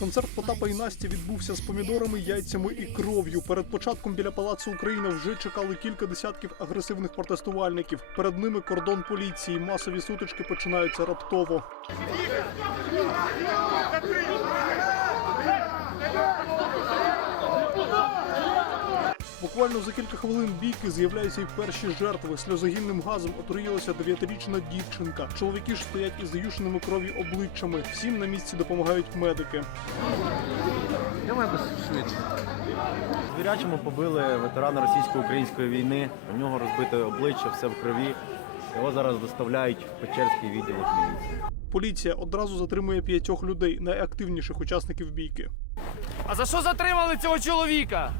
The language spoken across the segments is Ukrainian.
Концерт Потапа і Насті відбувся з помідорами, яйцями і кров'ю. Перед початком біля палацу Україна вже чекали кілька десятків агресивних протестувальників. Перед ними кордон поліції. Масові сутички починаються раптово. Буквально за кілька хвилин бійки з'являються й перші жертви. Сльозогінним газом отруїлася дев'ятирічна дівчинка. Чоловіки ж стоять із заюшеними кров'ю обличчями. Всім на місці допомагають медики. Давай швидше. Звірячому побили ветерана російсько-української війни. У нього розбите обличчя, все в крові. Його зараз доставляють в Печерський відділок міліції. Поліція одразу затримує п'ятьох людей, найактивніших учасників бійки. А за що затримали цього чоловіка?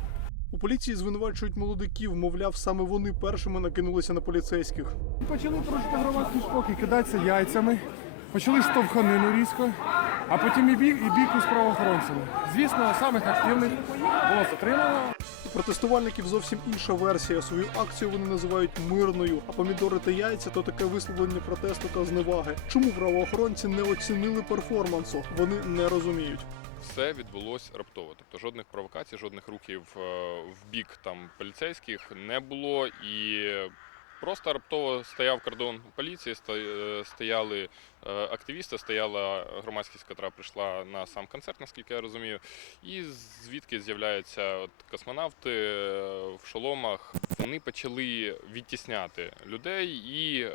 У поліції звинувачують молодиків, мовляв, саме вони першими накинулися на поліцейських. Почали порушити громадський спокій, кидатися яйцями, почали штовханину різко, а потім і бік, і бійку з правоохоронцями. Звісно, самих активних було затримано. У протестувальників зовсім інша версія. Свою акцію вони називають мирною, а помідори та яйця то таке висловлення протесту та зневаги. Чому правоохоронці не оцінили перформансу? Вони не розуміють. Все відбулось раптово. Тобто жодних провокацій, жодних рухів е, в бік там поліцейських не було і. Просто раптово стояв кордон поліції, е, стояли е, активісти, стояла громадськість, яка прийшла на сам концерт, наскільки я розумію. І звідки з'являються от космонавти в шоломах. Вони почали відтісняти людей і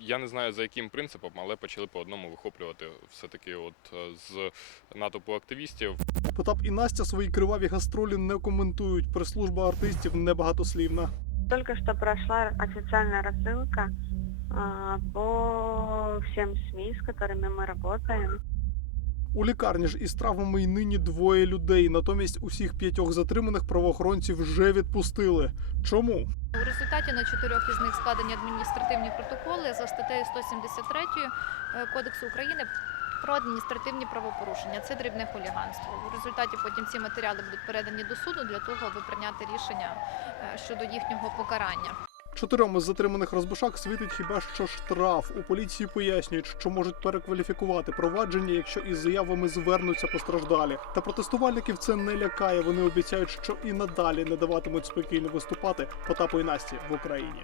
я не знаю за яким принципом, але почали по одному вихоплювати все-таки от е, з натовпу активістів. Потап і Настя свої криваві гастролі не коментують. Прес-служба артистів небагатослівна. Только что прошла официальная рассылка а, по всем СМИ, с которыми мы работаем. У лікарні ж із травмами й нині двоє людей. Натомість усіх п'ятьох затриманих правоохоронці вже відпустили. Чому? У результаті на чотирьох із них складені адміністративні протоколи за статтею 173 е, Кодексу України про адміністративні правопорушення. Це дрібне хуліганство. У результаті потім ці матеріали будуть передані до суду для того, аби прийняти рішення е, щодо їхнього покарання. Чотирьом із затриманих розбишак світить хіба що штраф. У поліції пояснюють, що можуть перекваліфікувати провадження, якщо із заявами звернуться постраждалі. Та протестувальників це не лякає. Вони обіцяють, що і надалі не даватимуть спокійно виступати Потапу і Насті в Україні.